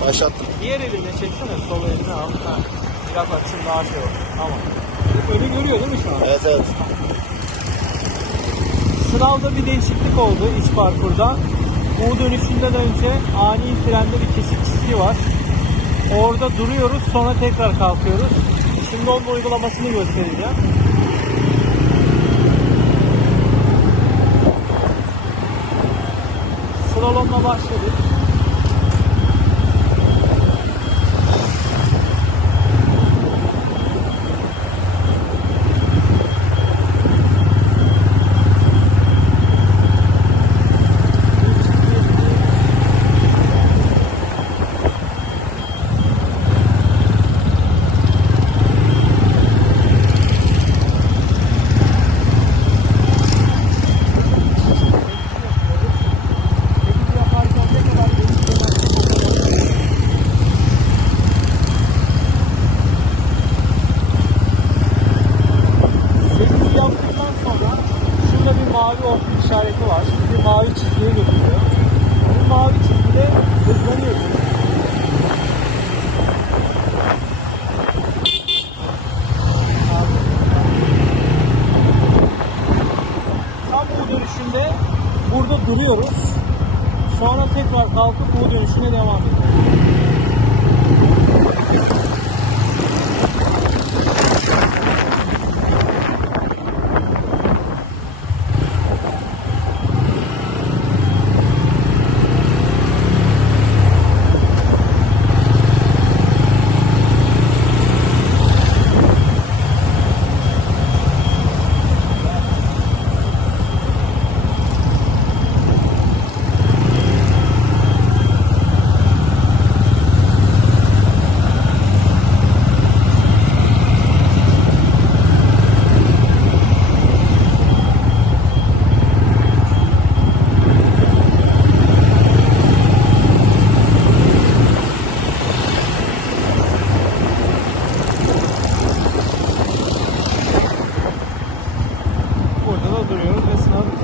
Başlattım. Diğer eline çeksene sol eline al. Ha. Biraz açın daha şey olur. Tamam. Önü görüyor değil mi şu an? Evet evet. Sınavda bir değişiklik oldu iç parkurda. U dönüşünden önce ani frende bir kesik çizgi var. Orada duruyoruz sonra tekrar kalkıyoruz. Şimdi onun uygulamasını göstereceğim. Slalomla başladık. Mavi ok işareti var. Bir mavi çizgiye götürüyor. Bu mavi çizgide hızlanıyorsun. Tam bu dönüşünde burada duruyoruz. Sonra tekrar kalkıp bu dönüşüne devam ediyoruz. duruyoruz ve sınav